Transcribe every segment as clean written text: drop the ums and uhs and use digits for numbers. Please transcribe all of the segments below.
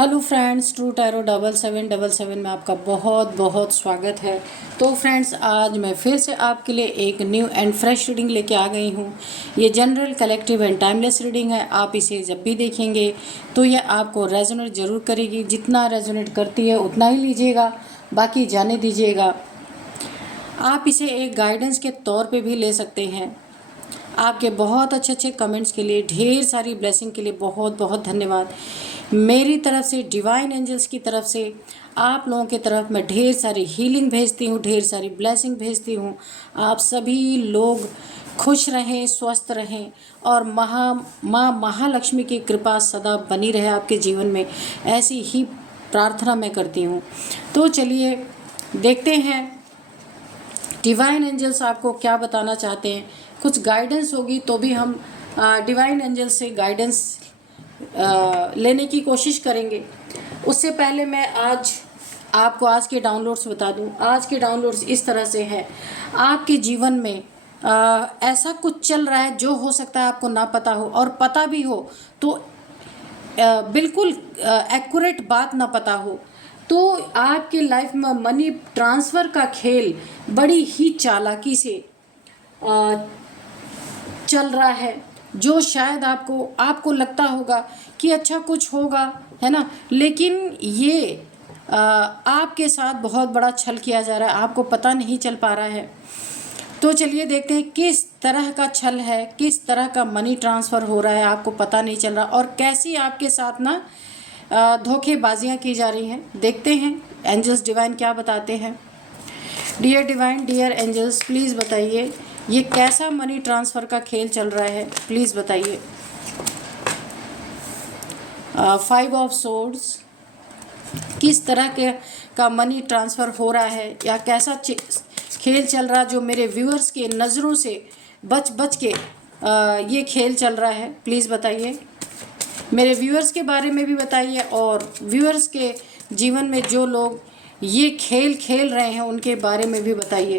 Hello friends, true tarot 7777 में आपका बहुत बहुत स्वागत है। तो फ्रेंड्स, आज मैं फिर से आपके लिए एक न्यू एंड फ्रेश रीडिंग लेके आ गई हूँ। ये general, collective and timeless reading है। आप इसे जब भी देखेंगे तो ये आपको रेजोनेट ज़रूर करेगी। जितना रेजोनेट करती है उतना ही लीजिएगा, बाकी जाने दीजिएगा। आप इसे एक गाइडेंस के तौर पे भी ले सकते हैं। आपके बहुत अच्छे अच्छे कमेंट्स के लिए, ढेर सारी ब्लेसिंग के लिए बहुत बहुत धन्यवाद। मेरी तरफ से, डिवाइन एंजल्स की तरफ से आप लोगों की तरफ मैं ढेर सारी हीलिंग भेजती हूँ, ढेर सारी ब्लेसिंग भेजती हूँ। आप सभी लोग खुश रहें, स्वस्थ रहें और माँ महालक्ष्मी की कृपा सदा बनी रहे आपके जीवन में, ऐसी ही प्रार्थना मैं करती हूँ। तो चलिए देखते हैं डिवाइन एंजल्स आपको क्या बताना चाहते हैं। कुछ गाइडेंस होगी तो भी हम डिवाइन एंजल्स से गाइडेंस लेने की कोशिश करेंगे। उससे पहले मैं आपको आज के डाउनलोड्स बता दूं। आज के डाउनलोड्स इस तरह से है, आपके जीवन में ऐसा कुछ चल रहा है जो हो सकता है आपको ना पता हो, और पता भी हो तो बिल्कुल एक्यूरेट बात ना पता हो। तो आपके लाइफ में मनी ट्रांसफ़र का खेल बड़ी ही चालाकी से चल रहा है, जो शायद आपको लगता होगा कि अच्छा कुछ होगा, है ना, लेकिन ये आपके साथ बहुत बड़ा छल किया जा रहा है, आपको पता नहीं चल पा रहा है। तो चलिए देखते हैं किस तरह का छल है, किस तरह का मनी ट्रांसफ़र हो रहा है, आपको पता नहीं चल रहा, और कैसी आपके साथ ना धोखेबाजियाँ की जा रही हैं। देखते हैं एंजल्स डिवाइन क्या बताते हैं। Dear divine, dear angels, please बताइए ये कैसा मनी ट्रांसफ़र का खेल चल रहा है, प्लीज़ बताइए। 5 ऑफ सोर्ड्स, किस तरह का मनी ट्रांसफ़र हो रहा है, या कैसा खेल चल रहा जो मेरे व्यूअर्स के नज़रों से बच बच के ये खेल चल रहा है, प्लीज़ बताइए। मेरे व्यूअर्स के बारे में भी बताइए, और व्यूअर्स के जीवन में जो लोग ये खेल खेल रहे हैं उनके बारे में भी बताइए।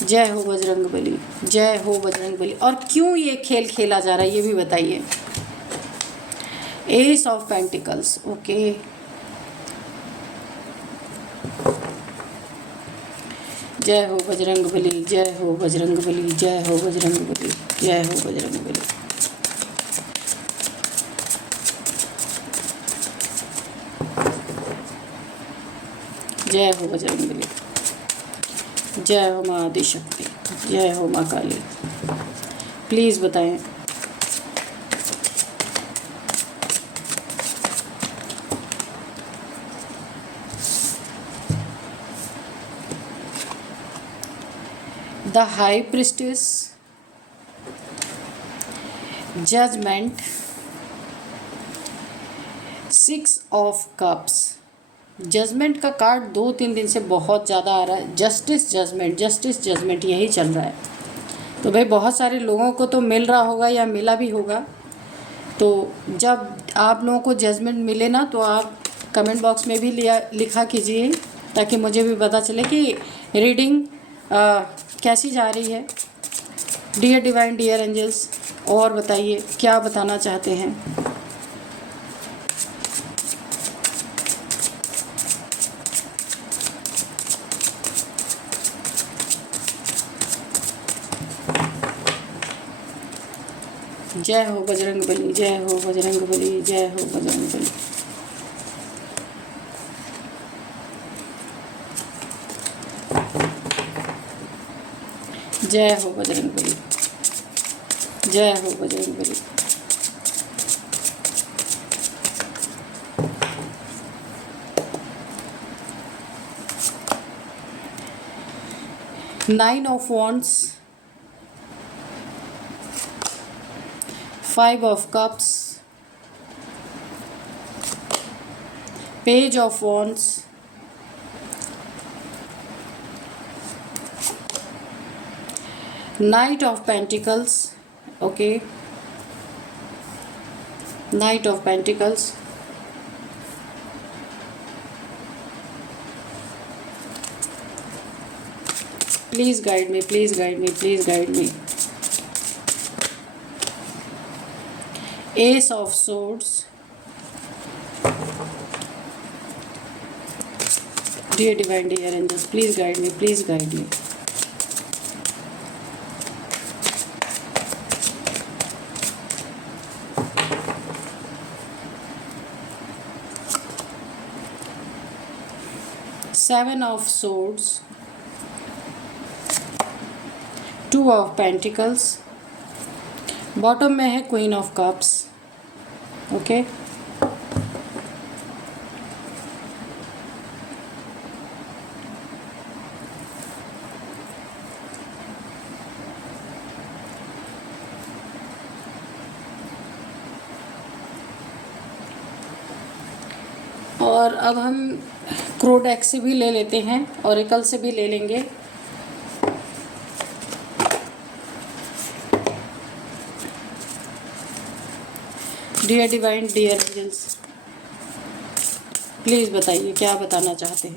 जय हो बजरंगबली, जय हो बजरंगबली। और क्यों ये खेल खेला जा रहा है ये भी बताइए। S of pentacles, okay. जय हो बजरंगबली, जय हो बजरंगबली, जय हो बजरंगबली, जय हो बजरंगबली। जय हो बजरंगबली, जय हो माँ आदिशक्ति, जय हो माँ काली। प्लीज़ बताएं। The high priestess, judgement, 6 of cups. Judgement का कार्ड 2-3 दिन से बहुत ज़्यादा आ रहा है। जस्टिस जजमेंट, जस्टिस जजमेंट, यही चल रहा है। तो भाई बहुत सारे लोगों को तो मिल रहा होगा या मिला भी होगा। तो जब आप लोगों को जजमेंट मिले ना, तो आप कमेंट बॉक्स में भी लिखा कीजिए, ताकि मुझे भी पता चले कि रीडिंग कैसी जा रही है। डियर डिवाइन, डियर एंजल्स, और बताइए क्या बताना चाहते हैं। जय हो बजरंगबली, जय हो बजरंगबली, जय हो बजरंगबली। जय हो बजरंगबली, जय हो Bajrangbali. Nine of wands, 5 of cups, page of wands, knight of pentacles, okay, knight of pentacles, please guide me, please guide me, please guide me. Ace of Swords, Dear divine, dear angels, please guide me, please guide me. Seven of Swords, Two of Pentacles, bottom में है queen of cups. Okay, और अब हम क्रोडेक से भी ले लेते हैं, ओरेकल से भी ले लेंगे. Dear divine, dear angels, please बताइए क्या बताना चाहते हैं.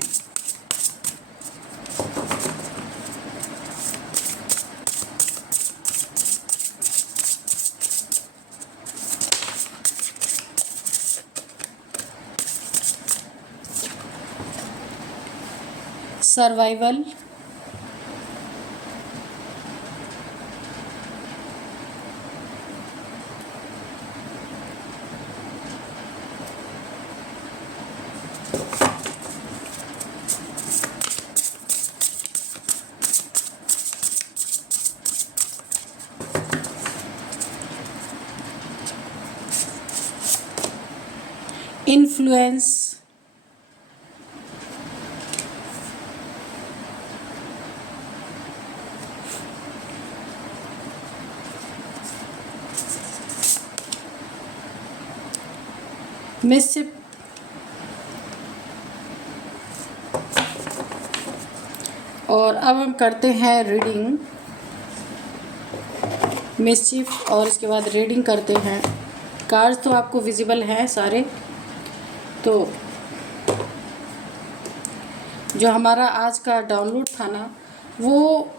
सर्वाइवल, इन्फ्लुएंस, मिसचिफ, और अब हम करते हैं रीडिंग. मिसचिफ और इसके बाद रीडिंग करते हैं. कार्ड्स तो आपको विजिबल हैं सारे. तो जो हमारा आज का डाउनलोड था ना, वो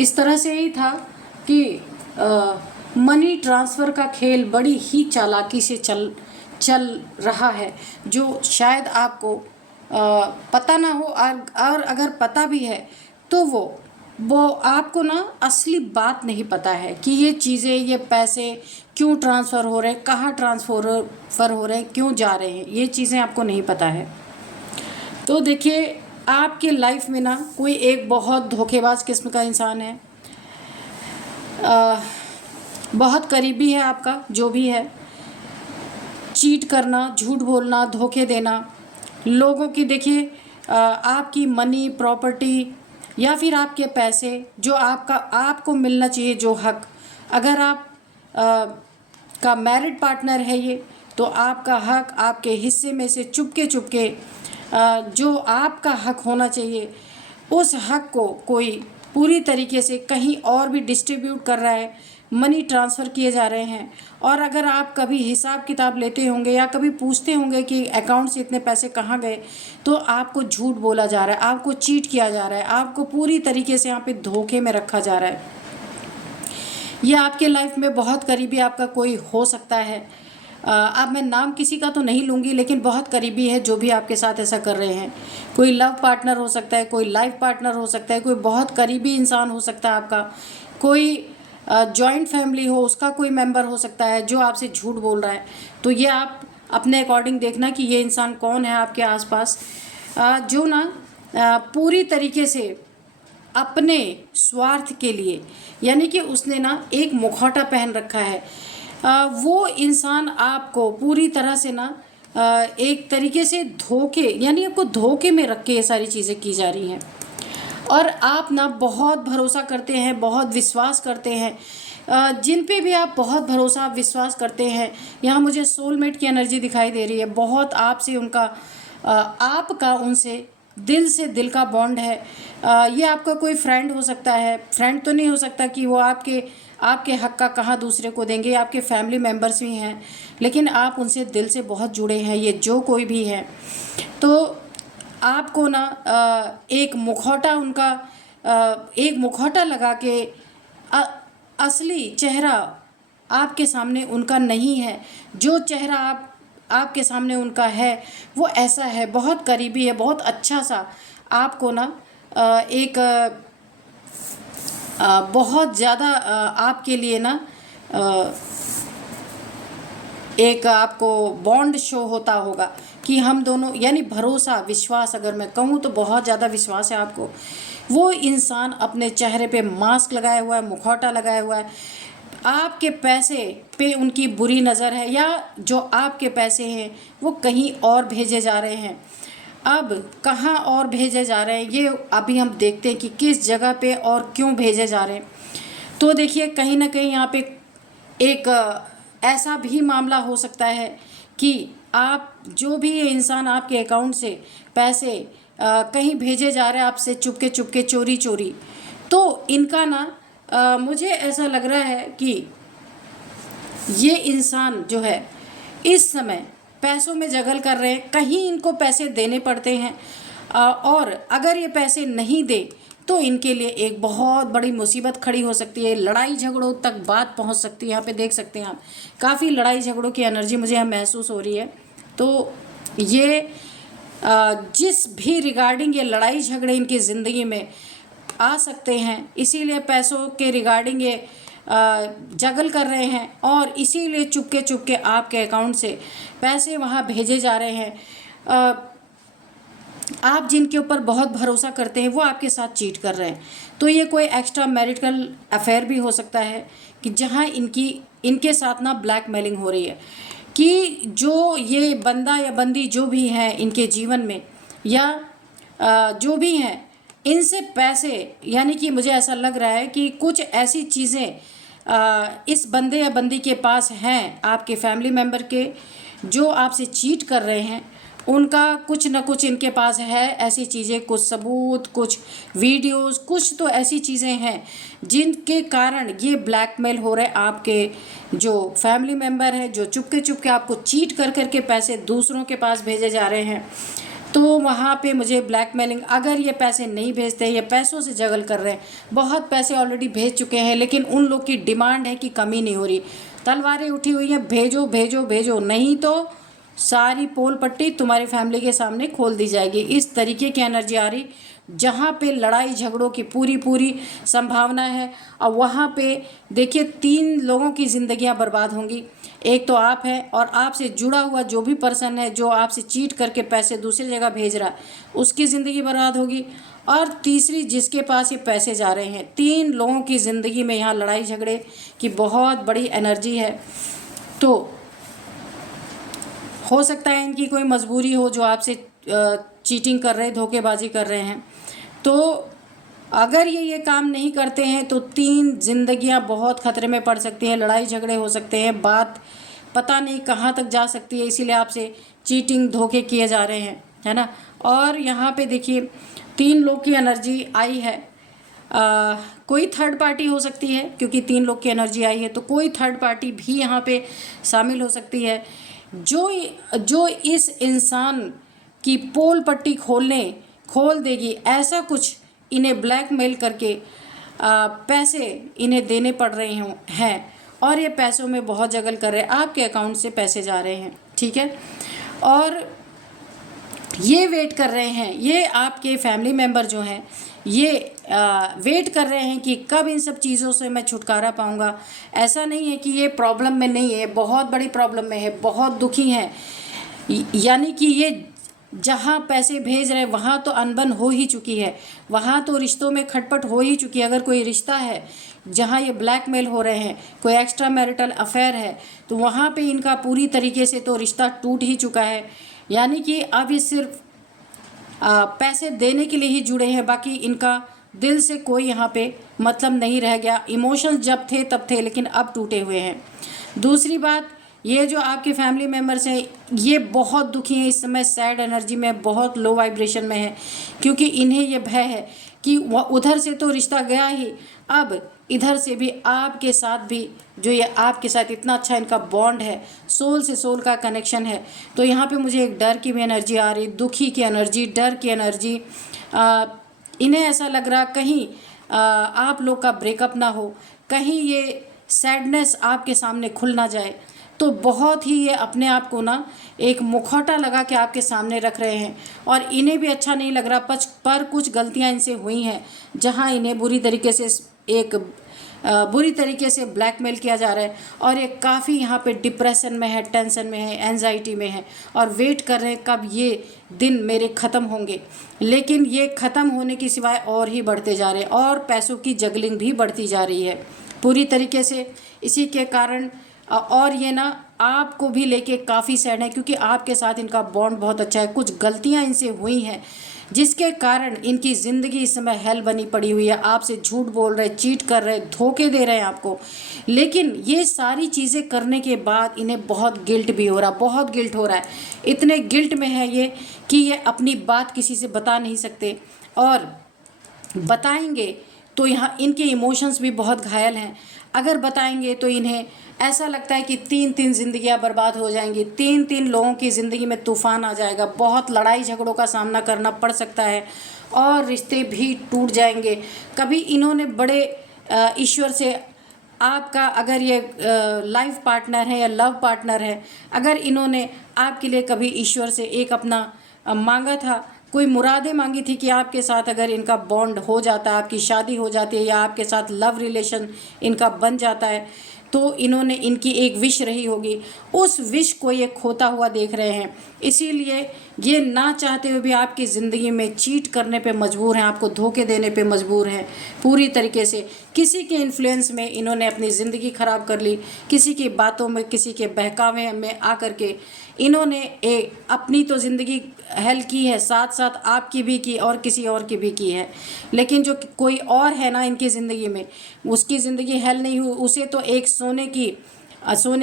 इस तरह से ही था कि मनी ट्रांसफ़र का खेल बड़ी ही चालाकी से चल रहा है, जो शायद आपको पता ना हो, और अगर पता भी है तो वो आपको ना असली बात नहीं पता है कि ये चीज़ें, ये पैसे क्यों ट्रांसफ़र हो रहे हैं, कहाँ ट्रांसफ़र हो रहे हैं, क्यों जा रहे हैं, ये चीज़ें आपको नहीं पता है. तो देखिए, आपके लाइफ में ना कोई एक बहुत धोखेबाज किस्म का इंसान है. बहुत करीबी है आपका, जो भी है. चीट करना, झूठ बोलना, धोखे देना, लोगों की, देखिए आपकी मनी, प्रॉपर्टी या फिर आपके पैसे, जो आपको मिलना चाहिए जो हक, अगर आप का मैरिड पार्टनर है ये, तो आपका हक आपके हिस्से में से चुपके चुपके जो आपका हक होना चाहिए, उस हक को कोई पूरी तरीके से कहीं और भी डिस्ट्रीब्यूट कर रहा है, मनी ट्रांसफ़र किए जा रहे हैं. और अगर आप कभी हिसाब किताब लेते होंगे या कभी पूछते होंगे कि अकाउंट से इतने पैसे कहाँ गए, तो आपको झूठ बोला जा रहा है, आपको चीट किया जा रहा है, आपको पूरी तरीके से यहाँ पे धोखे में रखा जा रहा है. ये आपके लाइफ में बहुत करीबी आपका कोई हो सकता है. अब मैं नाम किसी का तो नहीं लूँगी, लेकिन बहुत करीबी है जो भी आपके साथ ऐसा कर रहे हैं. कोई लव पार्टनर हो सकता है, कोई लाइफ पार्टनर हो सकता है, कोई बहुत करीबी इंसान हो सकता है आपका, कोई जॉइंट फैमिली हो, उसका कोई मेंबर हो सकता है जो आपसे झूठ बोल रहा है. तो ये आप अपने अकॉर्डिंग देखना कि ये इंसान कौन है आपके आसपास, जो ना पूरी तरीके से अपने स्वार्थ के लिए, यानी कि उसने ना एक मुखौटा पहन रखा है. वो इंसान आपको पूरी तरह से ना एक तरीके से धोखे, यानी आपको धोखे में रख के ये सारी चीज़ें की जा रही हैं. और आप ना बहुत भरोसा करते हैं, बहुत विश्वास करते हैं, जिन पे भी आप बहुत भरोसा विश्वास करते हैं, यहाँ मुझे सोलमेट की एनर्जी दिखाई दे रही है. बहुत आपसे उनका आपका उनसे दिल से दिल का बॉन्ड है. ये आपका कोई फ्रेंड हो सकता है. फ्रेंड तो नहीं हो सकता कि वो आपके हक का कहाँ दूसरे को देंगे. आपके फैमिली मेम्बर्स भी हैं, लेकिन आप उनसे दिल से बहुत जुड़े हैं. ये जो कोई भी है, तो आपको ना एक मुखौटा उनका, एक मुखौटा लगा के असली चेहरा आपके सामने उनका नहीं है. जो चेहरा आपके सामने उनका है वो ऐसा है, बहुत करीबी है, बहुत अच्छा सा आपको ना एक बहुत ज़्यादा आपके लिए ना एक आपको बॉन्ड शो होता होगा कि हम दोनों, यानी भरोसा, विश्वास, अगर मैं कहूँ तो बहुत ज़्यादा विश्वास है आपको। वो इंसान अपने चेहरे पे मास्क लगाया हुआ है, मुखौटा लगाया हुआ है, आपके पैसे पे उनकी बुरी नज़र है, या जो आपके पैसे हैं वो कहीं और भेजे जा रहे हैं। अब कहाँ और भेजे जा रहे हैं ये अभी हम देखते हैं कि किस जगह पे और क्यों भेजे जा रहे हैं। तो देखिए कहीं ना कहीं यहाँ पे एक ऐसा भी मामला हो सकता है कि आप, जो भी ये इंसान आपके अकाउंट से पैसे कहीं भेजे जा रहे हैं आपसे चुपके चुपके, चोरी चोरी, तो इनका ना मुझे ऐसा लग रहा है कि ये इंसान जो है इस समय पैसों में जगल कर रहे हैं, कहीं इनको पैसे देने पड़ते हैं और अगर ये पैसे नहीं दे तो इनके लिए एक बहुत बड़ी मुसीबत खड़ी हो सकती है, लड़ाई झगड़ों तक बात पहुंच सकती है। यहाँ पे देख सकते हैं आप, काफ़ी लड़ाई झगड़ों की एनर्जी मुझे यहाँ महसूस हो रही है। तो ये जिस भी रिगार्डिंग ये लड़ाई झगड़े इनकी ज़िंदगी में आ सकते हैं, इसीलिए पैसों के रिगार्डिंग ये जगल कर रहे हैं और इसीलिए चुपके चुपके आपके अकाउंट से पैसे वहाँ भेजे जा रहे हैं। आप जिनके ऊपर बहुत भरोसा करते हैं वो आपके साथ चीट कर रहे हैं। तो ये कोई एक्स्ट्रा मैरिटल अफेयर भी हो सकता है कि जहाँ इनके साथ ना ब्लैकमेलिंग हो रही है, कि जो ये बंदा या बंदी जो भी है इनके जीवन में, या जो भी हैं, इनसे पैसे, यानी कि मुझे ऐसा लग रहा है कि कुछ ऐसी चीज़ें इस बंदे या बंदी के पास हैं, आपके फैमिली मेम्बर के, जो आपसे चीट कर रहे हैं, उनका कुछ न कुछ इनके पास है ऐसी चीज़ें, कुछ सबूत, कुछ वीडियोस, कुछ तो ऐसी चीज़ें हैं जिनके कारण ये ब्लैकमेल हो रहे आपके जो फैमिली मेम्बर हैं, जो चुपके चुपके आपको चीट कर करके पैसे दूसरों के पास भेजे जा रहे हैं। तो वहाँ पे मुझे ब्लैकमेलिंग, अगर ये पैसे नहीं भेजते, ये पैसों से जगल कर रहे हैं, बहुत पैसे ऑलरेडी भेज चुके हैं, लेकिन उन लोग की डिमांड है कि कमी नहीं हो रही, तलवारें उठी हुई हैं, भेजो भेजो भेजो, नहीं तो सारी पोल पट्टी तुम्हारी फैमिली के सामने खोल दी जाएगी। इस तरीके की एनर्जी आ रही, जहाँ पे लड़ाई झगड़ों की पूरी पूरी संभावना है। और वहाँ पे देखिए 3 लोगों की ज़िंदगियाँ बर्बाद होंगी। एक तो आप है, और आपसे जुड़ा हुआ जो भी पर्सन है जो आपसे चीट करके पैसे दूसरी जगह भेज रहा है, उसकी ज़िंदगी बर्बाद होगी। और तीसरी जिसके पास ये पैसे जा रहे हैं, 3 लोगों की ज़िंदगी में यहाँ लड़ाई झगड़े की बहुत बड़ी एनर्जी है। तो हो सकता है इनकी कोई मजबूरी हो जो आपसे चीटिंग कर रहे, धोखेबाजी कर रहे हैं। तो अगर ये काम नहीं करते हैं तो 3 जिंदगियां बहुत खतरे में पड़ सकती हैं, लड़ाई झगड़े हो सकते हैं, बात पता नहीं कहाँ तक जा सकती है, इसीलिए आपसे चीटिंग, धोखे किए जा रहे हैं, है ना। और यहाँ पे देखिए 3 लोग की एनर्जी आई है। कोई थर्ड पार्टी हो सकती है, क्योंकि 3 लोग की एनर्जी आई है तो कोई थर्ड पार्टी भी यहाँ पे शामिल हो सकती है, जो इस इंसान की पोल पट्टी खोल देगी। ऐसा कुछ इन्हें ब्लैकमेल करके पैसे इन्हें देने पड़ रहे हैं और ये पैसों में बहुत जगल कर रहे हैं, आपके अकाउंट से पैसे जा रहे हैं, ठीक है। और ये वेट कर रहे हैं, ये आपके फैमिली मेम्बर जो हैं ये वेट कर रहे हैं कि कब इन सब चीज़ों से मैं छुटकारा पाऊंगा। ऐसा नहीं है कि ये प्रॉब्लम में नहीं है, बहुत बड़ी प्रॉब्लम में है, बहुत दुखी हैं। यानी कि ये जहाँ पैसे भेज रहे हैं वहाँ तो अनबन हो ही चुकी है, वहाँ तो रिश्तों में खटपट हो ही चुकी है। अगर कोई रिश्ता है जहाँ ये ब्लैकमेल हो रहे हैं, कोई एक्स्ट्रा मैरिटल अफेयर है, तो वहाँ पे इनका पूरी तरीके से तो रिश्ता टूट ही चुका है। यानी कि अब ये सिर्फ पैसे देने के लिए ही जुड़े हैं, बाकी इनका दिल से कोई यहाँ पे मतलब नहीं रह गया। इमोशंस जब थे तब थे, लेकिन अब टूटे हुए हैं। दूसरी बात, ये जो आपके फैमिली मेम्बर्स हैं ये बहुत दुखी हैं इस समय, सैड एनर्जी में, बहुत लो वाइब्रेशन में है, क्योंकि इन्हें ये भय है कि उधर से तो रिश्ता गया ही, अब इधर से भी आपके साथ भी जो ये आपके साथ इतना अच्छा इनका बॉन्ड है, सोल से सोल का कनेक्शन है, तो यहाँ पे मुझे एक डर की भी एनर्जी आ रही, दुखी की एनर्जी, डर की एनर्जी। इन्हें ऐसा लग रहा कहीं आप लोग का ब्रेकअप ना हो, कहीं ये सैडनेस आपके सामने खुल ना जाए, तो बहुत ही ये अपने आप को ना एक मुखौटा लगा के आपके सामने रख रहे हैं और इन्हें भी अच्छा नहीं लग रहा, पर कुछ गलतियां इनसे हुई हैं जहां इन्हें बुरी तरीके से ब्लैकमेल किया जा रहा है और ये काफ़ी यहाँ पे डिप्रेशन में है, टेंशन में है, एंजाइटी में है और वेट कर रहे हैं कब ये दिन मेरे ख़त्म होंगे। लेकिन ये ख़त्म होने की सिवाय और ही बढ़ते जा रहे हैं और पैसों की जगलिंग भी बढ़ती जा रही है पूरी तरीके से। इसी के कारण और ये ना आपको भी लेके काफ़ी सैड है क्योंकि आपके साथ इनका बॉन्ड बहुत अच्छा है। कुछ गलतियां इनसे हुई हैं जिसके कारण इनकी ज़िंदगी इस समय हेल बनी पड़ी हुई है। आपसे झूठ बोल रहे, चीट कर रहे, धोखे दे रहे हैं आपको। लेकिन ये सारी चीज़ें करने के बाद इन्हें बहुत गिल्ट भी हो रहा, बहुत गिल्ट हो रहा है। इतने गिल्ट में है ये कि ये अपनी बात किसी से बता नहीं सकते और बताएंगे तो यहाँ इनके इमोशंस भी बहुत घायल हैं। अगर बताएंगे तो इन्हें ऐसा लगता है कि 3-3 ज़िंदगियाँ बर्बाद हो जाएंगी, 3-3 लोगों की ज़िंदगी में तूफ़ान आ जाएगा, बहुत लड़ाई झगड़ों का सामना करना पड़ सकता है और रिश्ते भी टूट जाएंगे। कभी इन्होंने बड़े ईश्वर से आपका अगर ये लाइफ पार्टनर है या लव पार्टनर है, अगर इन्होंने आपके लिए कभी ईश्वर से एक अपना मांगा था, कोई मुरादें मांगी थी कि आपके साथ अगर इनका बॉन्ड हो जाता है, आपकी शादी हो जाती है या आपके साथ लव रिलेशन इनका बन जाता है, तो इन्होंने इनकी एक विश रही होगी, उस विश को ये खोता हुआ देख रहे हैं। इसीलिए ये ना चाहते हुए भी आपकी ज़िंदगी में चीट करने पे मजबूर हैं, आपको धोखे देने पे मजबूर हैं पूरी तरीके से। किसी के इन्फ्लुएंस में इन्होंने अपनी ज़िंदगी ख़राब कर ली, किसी की बातों में, किसी के बहकावे में आकर के इन्होंने अपनी तो ज़िंदगी हेल की है, साथ साथ आपकी भी की और किसी और की भी की है। लेकिन जो कोई और है ना इनकी ज़िंदगी में, उसकी ज़िंदगी हेल नहीं हुई, उसे तो एक सोने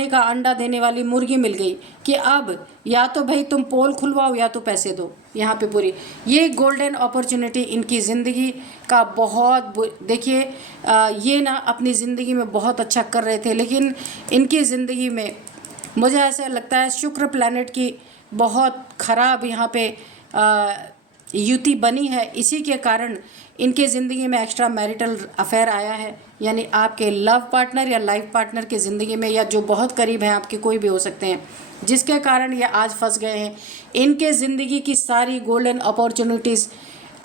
का अंडा देने वाली मुर्गी मिल गई कि अब या तो भाई तुम पोल खुलवाओ या तो पैसे दो। यहाँ पे पूरी ये गोल्डन अपॉर्चुनिटी इनकी ज़िंदगी का देखिए ये ना अपनी ज़िंदगी में बहुत अच्छा कर रहे थे, लेकिन इनकी ज़िंदगी में मुझे ऐसा लगता है शुक्र प्लैनेट की बहुत ख़राब यहाँ पे युति बनी है। इसी के कारण इनके ज़िंदगी में एक्स्ट्रा मैरिटल अफेयर आया है, यानी आपके लव पार्टनर या लाइफ पार्टनर की ज़िंदगी में, या जो बहुत करीब हैं आपके, कोई भी हो सकते हैं, जिसके कारण ये आज फंस गए हैं। इनके ज़िंदगी की सारी गोल्डन अपॉर्चुनिटीज़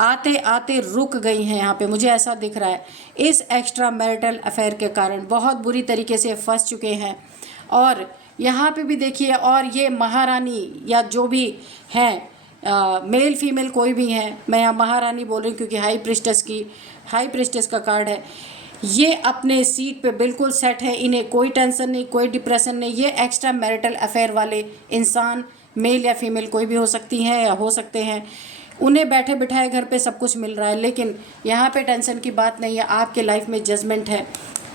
आते आते रुक गई हैं यहाँ पे, मुझे ऐसा दिख रहा है। इस एक्स्ट्रा मैरिटल अफेयर के कारण बहुत बुरी तरीके से फंस चुके हैं। और यहाँ पे भी देखिए, और ये महारानी या जो भी हैं, मेल फीमेल कोई भी हैं, मैं यहाँ महारानी बोल रही हूँ क्योंकि हाई प्रिस्टेस का कार्ड है। ये अपने सीट पे बिल्कुल सेट है, इन्हें कोई टेंशन नहीं, कोई डिप्रेशन नहीं। ये एक्स्ट्रा मैरिटल अफेयर वाले इंसान, मेल या फीमेल कोई भी हो सकती हैं या हो सकते हैं, उन्हें बैठे बिठाए घर पे सब कुछ मिल रहा है। लेकिन यहाँ पे टेंशन की बात नहीं है, आपके लाइफ में जजमेंट है,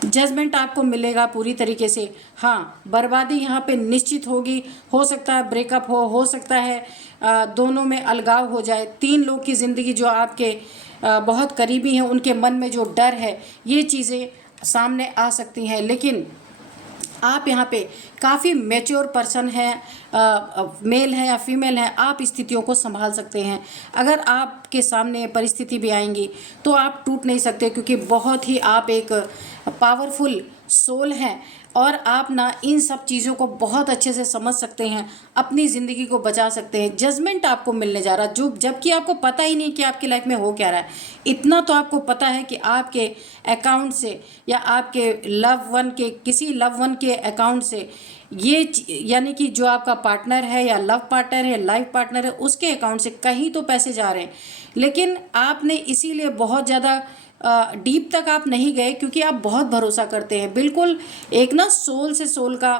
जजमेंट आपको मिलेगा पूरी तरीके से। हाँ, बर्बादी यहाँ पे निश्चित होगी, हो सकता है ब्रेकअप हो सकता है दोनों में अलगाव हो जाए। 3 लोग की ज़िंदगी जो आपके बहुत करीबी हैं, उनके मन में जो डर है, ये चीज़ें सामने आ सकती हैं। लेकिन आप यहाँ पे काफ़ी मैच्योर पर्सन हैं, मेल है या फीमेल है, आप स्थितियों को संभाल सकते हैं। अगर आपके सामने परिस्थिति भी आएंगी तो आप टूट नहीं सकते, क्योंकि बहुत ही आप एक पावरफुल सोल हैं और आप ना इन सब चीज़ों को बहुत अच्छे से समझ सकते हैं, अपनी ज़िंदगी को बचा सकते हैं। जजमेंट आपको मिलने जा रहा जो, जबकि आपको पता ही नहीं कि आपकी लाइफ में हो क्या रहा है। इतना तो आपको पता है कि आपके अकाउंट से या आपके किसी लव वन के अकाउंट से ये, यानी कि जो आपका पार्टनर है या लव पार्टनर है, लाइफ पार्टनर है, उसके अकाउंट से कहीं तो पैसे जा रहे हैं। लेकिन आपने इसीलिए बहुत ज़्यादा डीप तक आप नहीं गए, क्योंकि आप बहुत भरोसा करते हैं। बिल्कुल एक ना सोल से सोल का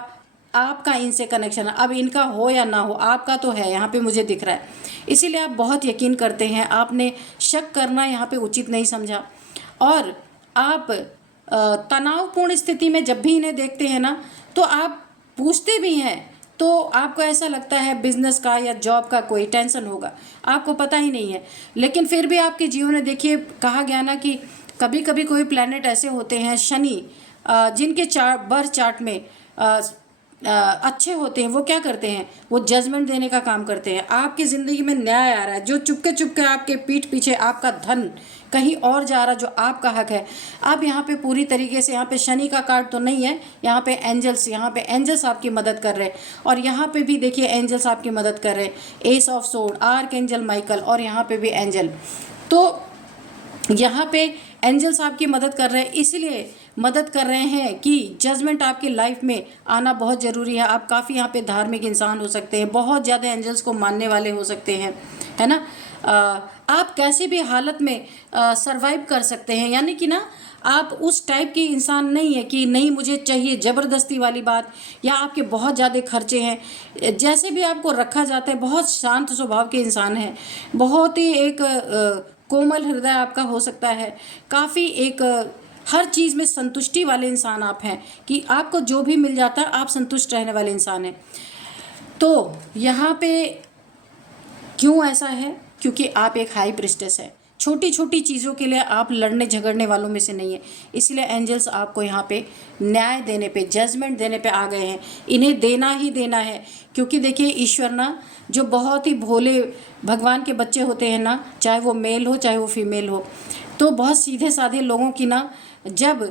आपका इनसे कनेक्शन है। अब इनका हो या ना हो, आपका तो है, यहाँ पे मुझे दिख रहा है। इसीलिए आप बहुत यकीन करते हैं, आपने शक करना यहाँ पे उचित नहीं समझा। और आप तनावपूर्ण स्थिति में जब भी इन्हें देखते हैं ना, तो आप पूछते भी हैं, तो आपको ऐसा लगता है बिजनेस का या जॉब का कोई टेंशन होगा, आपको पता ही नहीं है। लेकिन फिर भी आपके जीवन में देखिए, कहा गया ना कि कभी कभी कोई प्लैनेट ऐसे होते हैं, शनि, जिनके बर्थ चार्ट में अच्छे होते हैं वो क्या करते हैं, वो जजमेंट देने का काम करते हैं। आपकी ज़िंदगी में न्याय आ रहा है, जो चुपके चुपके आपके पीठ पीछे आपका धन कहीं और जा रहा जो आपका हक है, आप यहाँ पे पूरी तरीके से, यहाँ पे शनि का कार्ड तो नहीं है, यहाँ पे एंजल्स आपकी मदद कर रहे हैं। और यहाँ पे भी देखिए एंजल्स आपकी मदद कर रहे हैं, S of sword, arc angel Michael, और यहाँ पे भी एंजल। तो यहाँ पे एंजल्स आपकी मदद कर रहे हैं, इसलिए मदद कर रहे हैं कि जजमेंट आपकी लाइफ में आना बहुत ज़रूरी है। आप काफ़ी यहाँ पे धार्मिक इंसान हो सकते हैं, बहुत ज़्यादा एंजल्स को मानने वाले हो सकते हैं, है ना। आप कैसे भी हालत में सरवाइव कर सकते हैं, यानी कि ना आप उस टाइप के इंसान नहीं है कि नहीं मुझे चाहिए ज़बरदस्ती वाली बात, या आपके बहुत ज़्यादा खर्चे हैं। जैसे भी आपको रखा जाता है, बहुत शांत स्वभाव के इंसान हैं, बहुत ही एक कोमल हृदय आपका हो सकता है, काफ़ी एक हर चीज़ में संतुष्टि वाले इंसान आप हैं, कि आपको जो भी मिल जाता है आप संतुष्ट रहने वाले इंसान हैं। तो यहाँ पे क्यों ऐसा है, क्योंकि आप एक हाई प्रिस्टेस है, छोटी छोटी चीज़ों के लिए आप लड़ने झगड़ने वालों में से नहीं है। इसलिए एंजल्स आपको यहाँ पे न्याय देने पे, जजमेंट देने पे आ गए हैं, इन्हें देना ही देना है। क्योंकि देखिए ईश्वर ना, जो बहुत ही भोले भगवान के बच्चे होते हैं ना, चाहे वो मेल हो चाहे वो फीमेल हो, तो बहुत सीधे साधे लोगों की ना, जब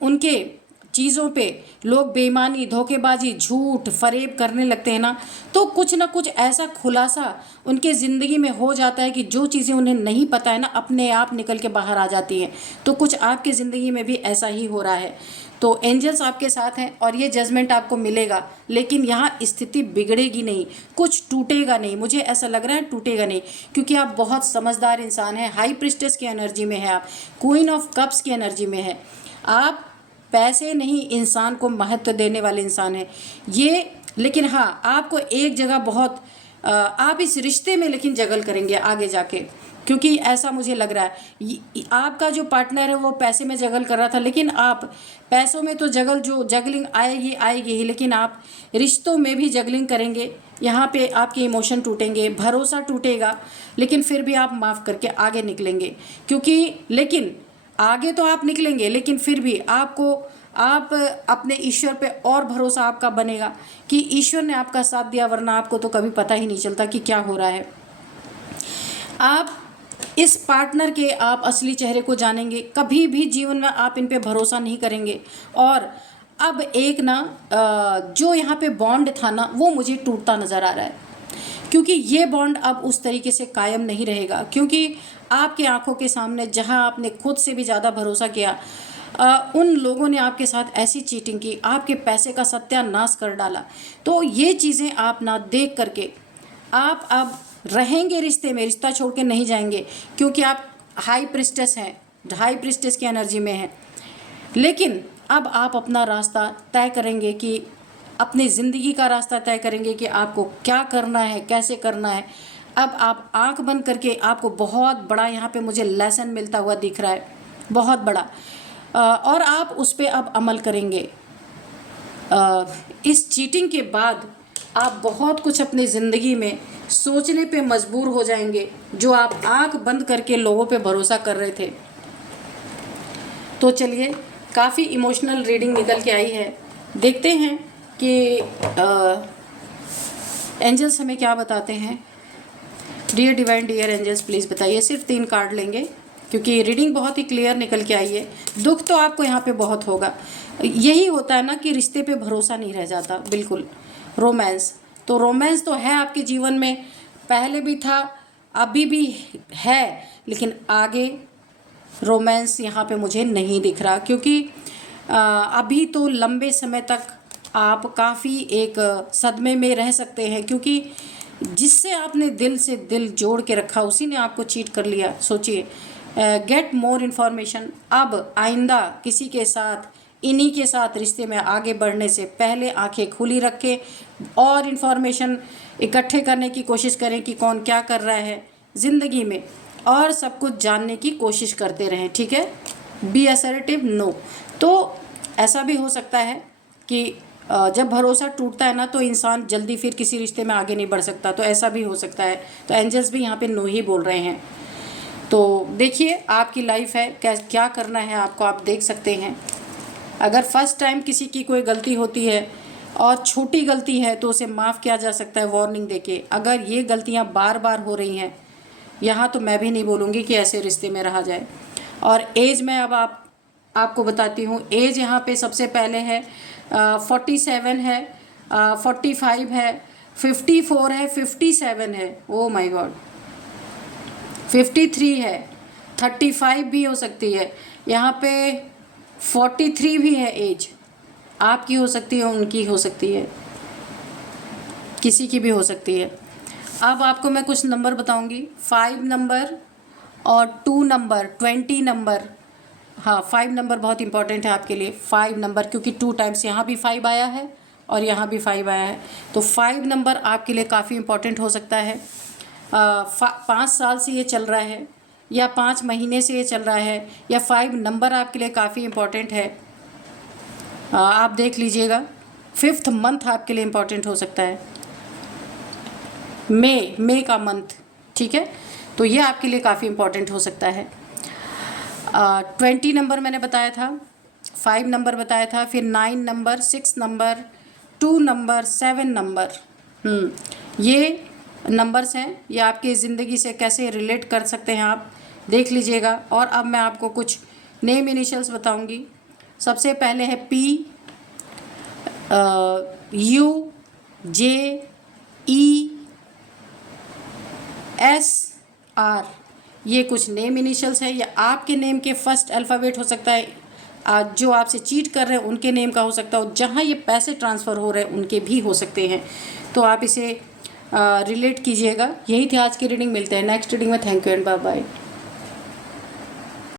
उनके चीज़ों पे लोग बेईमानी, धोखेबाजी, झूठ, फरेब करने लगते हैं तो कुछ ना कुछ ऐसा खुलासा उनके ज़िंदगी में हो जाता है कि जो चीज़ें उन्हें नहीं पता है ना, अपने आप निकल के बाहर आ जाती हैं। तो कुछ आपकी ज़िंदगी में भी ऐसा ही हो रहा है। तो एंजल्स आपके साथ हैं और ये जजमेंट आपको मिलेगा, लेकिन यहाँ स्थिति बिगड़ेगी नहीं, कुछ टूटेगा नहीं, मुझे ऐसा लग रहा है टूटेगा नहीं, क्योंकि आप बहुत समझदार इंसान हैं, हाई प्रिस्टेस की एनर्जी में है, आप क्वीन ऑफ कप्स की एनर्जी में है। आप पैसे नहीं, इंसान को महत्व देने वाले इंसान हैं ये। लेकिन हाँ, आपको एक जगह बहुत आप इस रिश्ते में लेकिन जगल करेंगे आगे जाके, क्योंकि ऐसा मुझे लग रहा है आपका जो पार्टनर है वो पैसे में जगल कर रहा था, लेकिन आप पैसों में तो जगलिंग आएगी ही, लेकिन आप रिश्तों में भी जगलिंग करेंगे। यहाँ पे आपके इमोशन टूटेंगे, भरोसा टूटेगा, लेकिन फिर भी आप माफ़ करके आगे निकलेंगे। लेकिन आगे तो आप निकलेंगे, लेकिन फिर भी आप अपने ईश्वर पे और भरोसा आपका बनेगा कि ईश्वर ने आपका साथ दिया, वरना आपको तो कभी पता ही नहीं चलता कि क्या हो रहा है। आप इस पार्टनर के आप असली चेहरे को जानेंगे, कभी भी जीवन में आप इन पे भरोसा नहीं करेंगे। और अब एक ना जो यहाँ पे बॉन्ड था ना, वो मुझे टूटता नज़र आ रहा है, क्योंकि ये बॉन्ड अब उस तरीके से कायम नहीं रहेगा। क्योंकि आपकी आंखों के सामने जहां आपने खुद से भी ज़्यादा भरोसा किया, उन लोगों ने आपके साथ ऐसी चीटिंग की, आपके पैसे का सत्यानाश कर डाला। तो ये चीज़ें आप ना देख करके आप अब रहेंगे रिश्ते में, रिश्ता छोड़ के नहीं जाएंगे, क्योंकि आप हाई प्रिस्टेस हैं, हाई प्रिस्टेस की एनर्जी में हैं। लेकिन अब आप अपना रास्ता तय करेंगे, कि अपनी ज़िंदगी का रास्ता तय करेंगे कि आपको क्या करना है, कैसे करना है। अब आप आंख बंद करके, आपको बहुत बड़ा यहाँ पे मुझे लेसन मिलता हुआ दिख रहा है, बहुत बड़ा, और आप उस पर अब अमल करेंगे। इस चीटिंग के बाद आप बहुत कुछ अपनी ज़िंदगी में सोचने पे मजबूर हो जाएंगे, जो आप आंख बंद करके लोगों पे भरोसा कर रहे थे। तो चलिए, काफ़ी इमोशनल रीडिंग निकल के आई है, देखते हैं कि एंजल्स हमें क्या बताते हैं। Dear divine, dear angels, please बताइए। सिर्फ 3 कार्ड लेंगे, क्योंकि रीडिंग बहुत ही क्लियर निकल के आई है। दुख तो आपको यहाँ पे बहुत होगा, यही होता है ना कि रिश्ते पे भरोसा नहीं रह जाता बिल्कुल। रोमांस तो है आपके जीवन में, पहले भी था, अभी भी है, लेकिन आगे रोमांस यहाँ पे मुझे नहीं दिख रहा, क्योंकि अभी तो लंबे समय तक आप काफ़ी एक सदमे में रह सकते हैं, क्योंकि जिससे आपने दिल से दिल जोड़ के रखा, उसी ने आपको चीट कर लिया। सोचिए, गेट मोर इन्फॉर्मेशन। अब आइंदा किसी के साथ, इन्हीं के साथ रिश्ते में आगे बढ़ने से पहले आंखें खुली रखें और इन्फॉर्मेशन इकट्ठे करने की कोशिश करें कि कौन क्या कर रहा है ज़िंदगी में, और सब कुछ जानने की कोशिश करते रहें, ठीक है। Be assertive, no. तो ऐसा भी हो सकता है कि जब भरोसा टूटता है ना, तो इंसान जल्दी फिर किसी रिश्ते में आगे नहीं बढ़ सकता, तो ऐसा भी हो सकता है। तो एंजल्स भी यहाँ पे नो ही बोल रहे हैं। तो देखिए, आपकी लाइफ है, क्या करना है आपको, आप देख सकते हैं। अगर फर्स्ट टाइम किसी की कोई गलती होती है, और छोटी गलती है तो उसे माफ़ किया जा सकता है वार्निंग देके। अगर ये गलतियाँ बार बार हो रही हैं, यहाँ तो मैं भी नहीं बोलूँगी कि ऐसे रिश्ते में रहा जाए। और एज में अब आपको बताती हूँ। एज यहाँ पे सबसे पहले है 47 है, 45 है, 54 है, 57 है, ओ माय गॉड, 53 है, 35 भी हो सकती है, यहाँ पे 43 भी है। एज आपकी हो सकती है, उनकी हो सकती है, किसी की भी हो सकती है। अब आपको मैं कुछ नंबर बताऊंगी, 5 नंबर और 2 नंबर, 20 नंबर। हाँ, 5 नंबर बहुत इंपॉर्टेंट है आपके लिए, 5 नंबर, क्योंकि 2 टाइम्स यहाँ भी 5 आया है और यहाँ भी 5 आया है, तो 5 नंबर आपके लिए काफ़ी इंपॉर्टेंट हो सकता है। 5 साल से ये चल रहा है या 5 महीने से ये चल रहा है, या 5 नंबर आपके लिए काफ़ी इंपॉर्टेंट है। आप देख लीजिएगा, 5th मंथ आपके लिए इंपॉर्टेंट हो सकता है, मई का मंथ, ठीक है, तो ये आपके लिए काफ़ी इंपॉर्टेंट हो सकता है। 20 नंबर मैंने बताया था, 5 नंबर बताया था, फिर 9 नंबर, 6 नंबर, 2 नंबर, 7 नंबर। ये नंबर्स हैं, ये आपकी ज़िंदगी से कैसे रिलेट कर सकते हैं आप देख लीजिएगा। और अब मैं आपको कुछ नेम इनिशियल्स बताऊंगी। सबसे पहले है P, U, J, E, S, R। ये कुछ नेम इनिशियल्स है, या आपके नेम के फर्स्ट अल्फ़ाबेट हो सकता है, जो आपसे चीट कर रहे हैं उनके नेम का हो सकता है, और जहाँ ये पैसे ट्रांसफ़र हो रहे हैं उनके भी हो सकते हैं। तो आप इसे रिलेट कीजिएगा। यही थी आज की रीडिंग, मिलते हैं नेक्स्ट रीडिंग में। Thank you and bye bye.